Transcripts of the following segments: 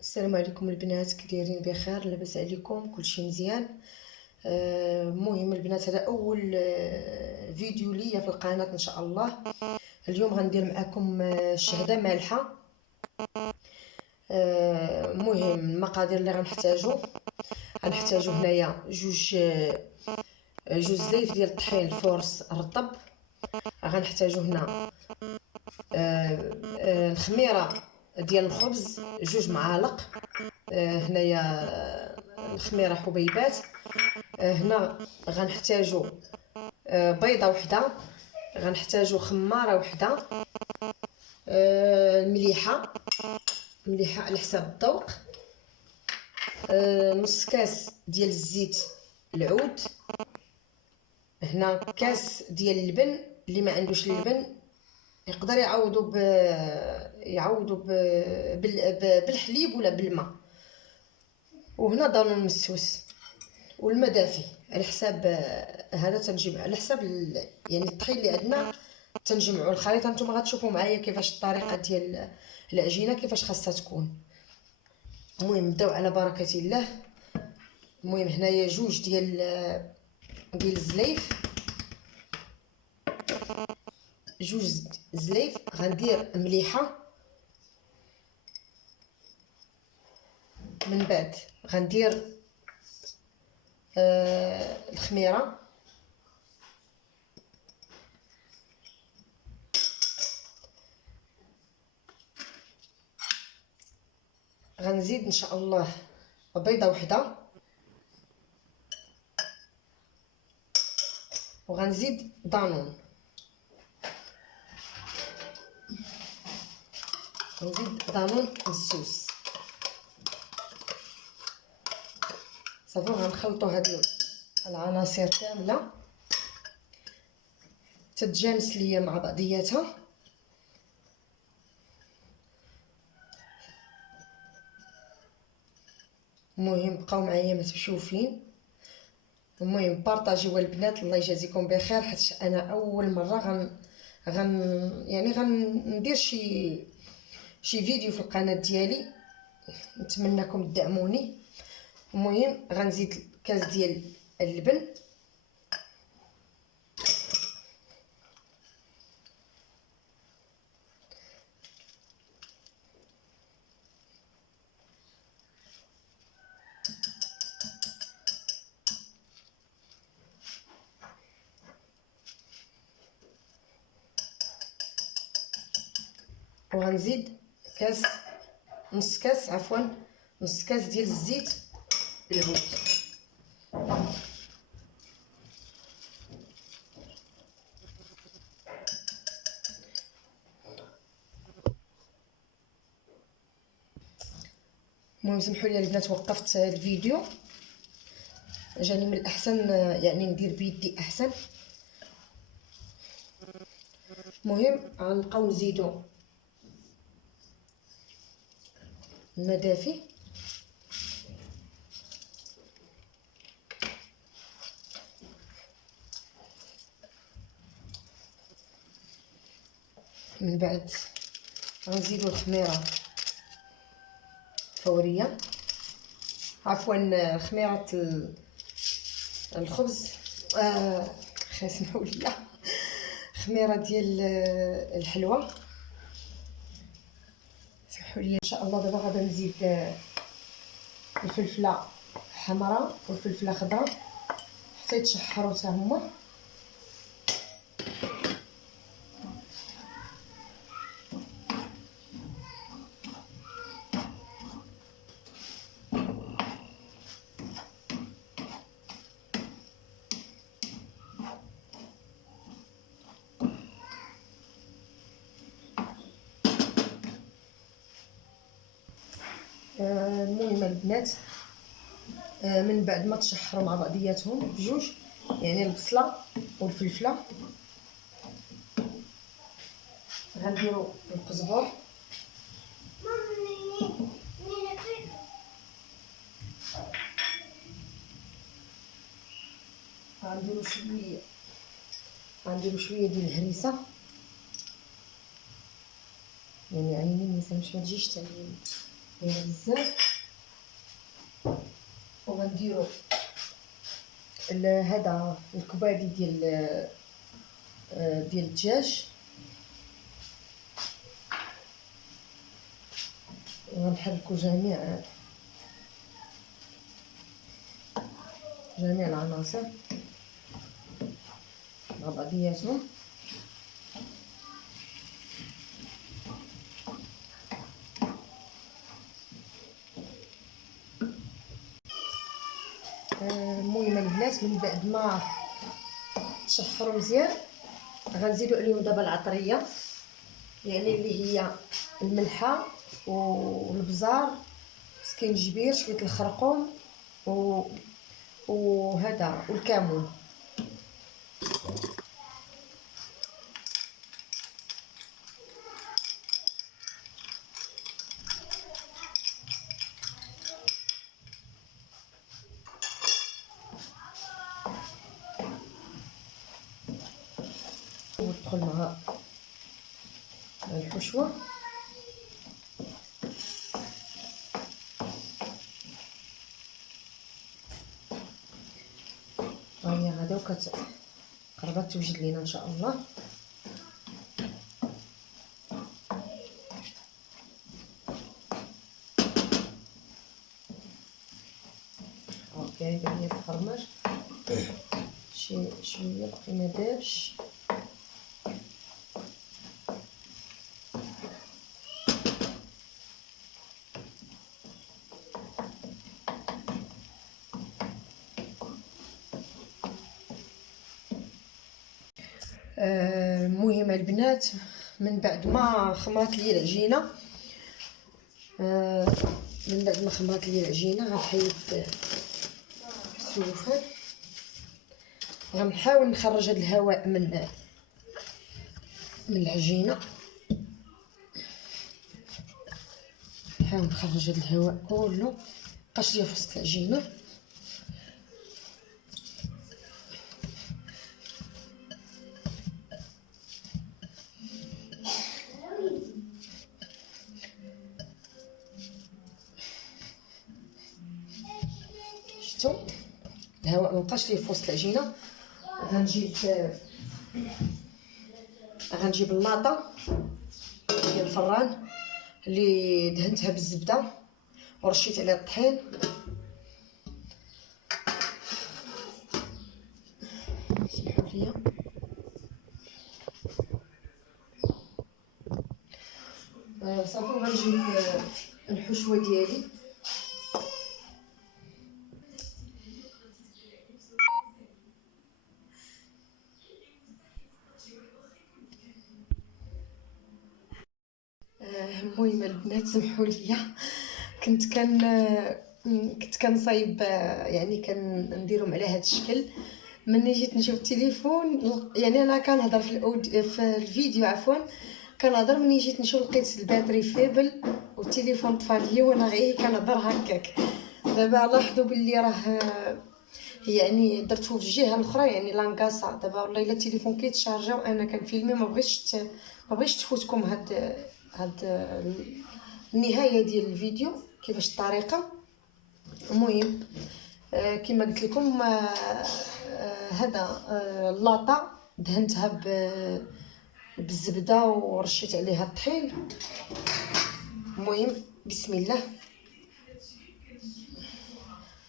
السلام عليكم البنات، كي دايرين؟ بخير؟ لاباس عليكم؟ كلشي مزيان؟ المهم البنات، هذا اول فيديو ليا في القناه ان شاء الله. اليوم غندير معكم الشهده مالحه. المهم المقادير اللي غنحتاجو هنايا جوج زليف ديال الطحين الفورس الرطب. غنحتاجو هنا الخميره ديال الخبز، جوج معالق. هنايا الخميره حبيبات. هنا غنحتاجو بيضه وحده، غنحتاجو خماره وحده، مليحه على حساب الذوق، نص كاس ديال الزيت العود، هنا كاس ديال اللبن. اللي ما عندوش اللبن يقدر يعوضو بالحليب ولا بالماء. وهنا دانون مسوس والماء دافي على حساب هذا. تنجمع على حساب يعني الطحين اللي عندنا، تنجمعوا الخليط. نتوما غتشوفوا معايا كيفاش الطريقه ديال العجينه كيفاش خاصها تكون. المهم نبداو على بركه الله. المهم هنايا جوج ديال الزليف، جوج زليف غندير مليحه. من بعد غندير الخميره، غنزيد ان شاء الله بيضه وحده، وغنزيد دانون، مسوس. صافي غنخلطوا هاد العناصر كامله تتجانس ليا مع بعضياتها. المهم بقاو معايا ما تمشيو فين. المهم بارطاجيوا البنات، الله يجازيكم بخير، حيت انا اول مره يعني غندير شي فيديو في القناه ديالي. نتمنىكم تدعموني. المهم غنزيد كاس ديال اللبن، وغنزيد نص كاس ديال الزيت العود. المهم سمحوا لي البنات، وقفت الفيديو، جاني من الاحسن يعني ندير بيدي احسن. المهم غنبقاو نزيدو الماء دافي، من بعد غنزيدو الخميره فوريه، عفوا خميره الخبز، سمحوا لي، خميره ديال الحلوى. سمحوا لي ان شاء الله. دابا غادا نزيد الفلفله حمراء والفلفله خضراء حتى يتشحروا حتى هما. المهم البنات، من بعد ما تشحروا مع بعضياتهم بجوج، يعني البصله والفلفله، غنديروا القزبر، غنديروا شويه ديال الهريسه، يعني عيني ما تجيش تاني. بزاف. وغنديرو هذا الكبادي ديال الدجاج، وغنحركو جميع العناصر مع بعضياتهم. المهم البنات من بعد ما تشحروا مزيان غنزيدو عليهم دابا العطريه، يعني اللي هي الملحه والبزار، سكينجبير، شويه الخرقوم وهذا والكمون. وندخل مع الحشوه. هي غدا قربت توجد لينا ان شاء الله. اوكي بقيت الفرماج شويه باقي ما دابش. المهم البنات من بعد ما خمرت لي العجينه، غنحيد السلوفان. غنحاول نخرج هذا الهواء من العجينه، نحاول نخرج هذا الهواء كله، مابقاش ليا في وسط العجينه. شفتوا الهواء مابقاش ليا في وسط العجينه. غنجيب اللاطه ديال الفران اللي دهنتها بالزبده ورشيت عليها الطحين. اسمحوا لي. صافي غنجيب الحشوه ديالي. المهم البنات سمحوا لي، كنت كنصايب، يعني كنديرهم على هذا الشكل. ملي جيت نشوف التليفون، يعني انا كنهضر في الفيديو عفوا كنهضر، ملي جيت نشوف لقيت الباتري فيبل والتليفون طفى ليا وانا غير كنهضر هكاك. دابا لاحظوا باللي راه يعني درتو في الجهه الاخرى، يعني لانكاسا. دابا والله الا التليفون كيتشارجا وانا كنفيلمي، ما بغيتش تفوتكم هاد النهايه ديال الفيديو كيفاش الطريقه. المهم كما قلت لكم، هذا اللاطه دهنتها بالزبده ورشيت عليها الطحين. المهم بسم الله.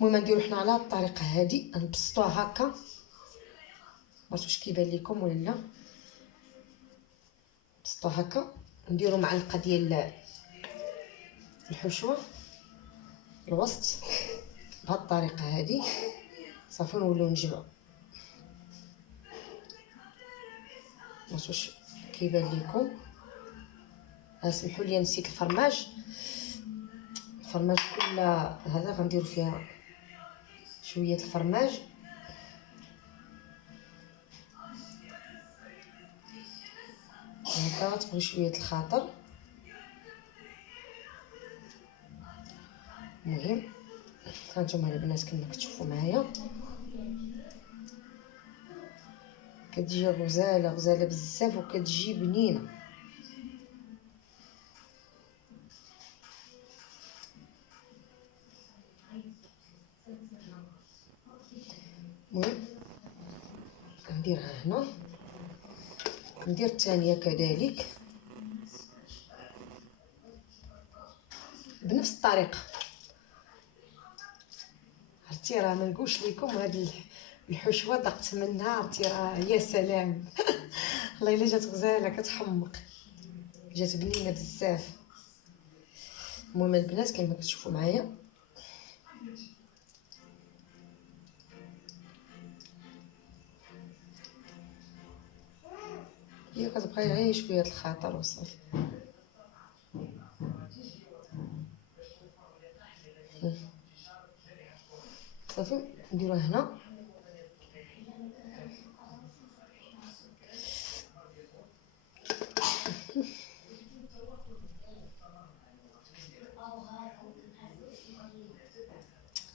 المهم نديرو حنا على الطريقه هذه، نبسطوها هكا، واش كيبان لكم ولا لا؟ نبسطوها هكا، نديرو معلقه ديال الحشوه الوسط بهذه الطريقه هذه. صافي نوليو نجمعو. واش كيبان لكم؟ سمحوا لي نسيت الفرماج كل هذا غنديرو فيها شويه الفرماج. هكا تبغي شويه الخاطر. المهم هانتوما البنات كما كتشوفوا معايا كتجي غزاله بزاف وكتجي بنينه. المهم نديرها هنا، ندير الثانيه كذلك بنفس الطريقه. عرفتي راه ما نقولش لكم هاد الحشوه ذقت منها، عرفتي راه يا سلام. والله الا جات غزاله كتحمق، جات بنينه بزاف. المهم البنات كما كتشوفوا معايا هي كتبقى غير شويه الخطر وصافي. صافي نديروها هنا.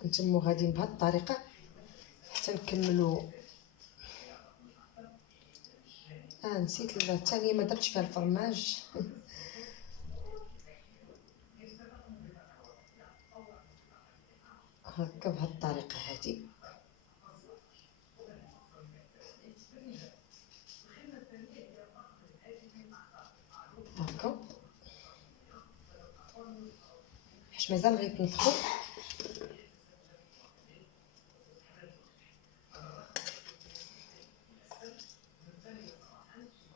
نتمو غاديين بهاد الطريقه حتى نكملوا. نسيت الثانيه ما درتش فيها الفرماج. هكا بهاد الطريقه هادي. هكا حيت مازال غيتنفخوا.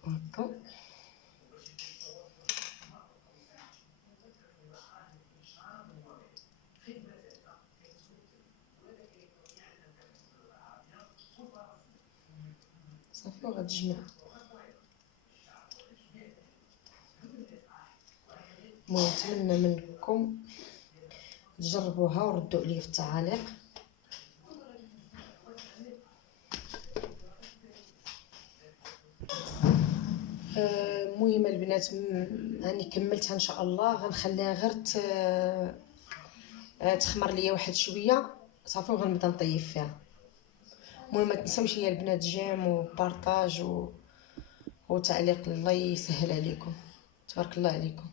هكا صافي وغتجمع. المهم نتمنى منكم تجربوها وردوا عليا في التعاليق. المهم البنات راني كملتها ان شاء الله. غنخليها غير تخمر ليا واحد شويه صافي وغنبدا نطيب فيها. المهم ما تنساوش يا البنات جيم وبارطاج وتعليق. الله يسهل عليكم، تبارك الله عليكم.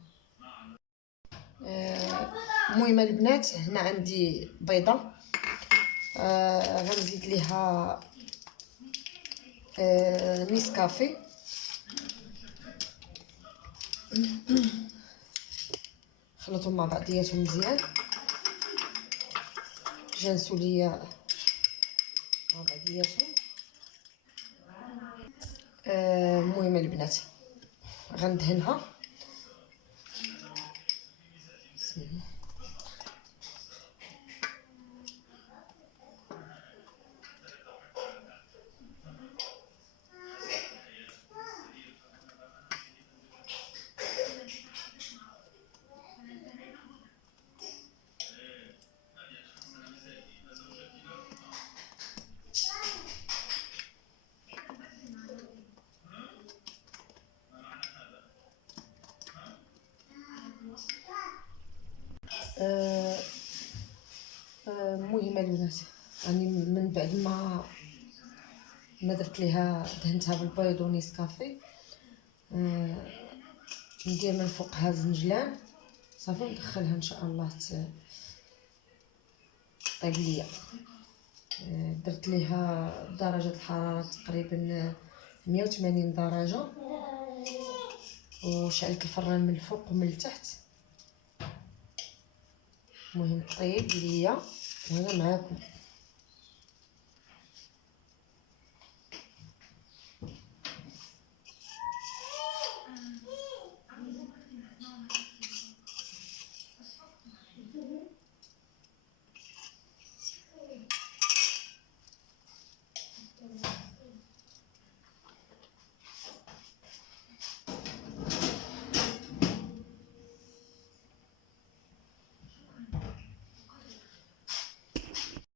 المهم البنات هنا عندي بيضه، غنزيد ليها نيسكافي. خلطهم مع بعضياتهم مزيان. جانسوا ليا مع بعضياتهم. المهم البنات غندهنها. بسم الله. المهم البنات راني من بعد ما درت ليها دهنتها بالبيض ونيسكافي، ندير من فوقها زنجلان صافي وندخلها ان شاء الله طيب ليا. درت ليها درجه الحراره تقريبا 180 درجه، وشعلت الفران من الفوق ومن التحت. المهم طيب ليا وانا معاكم.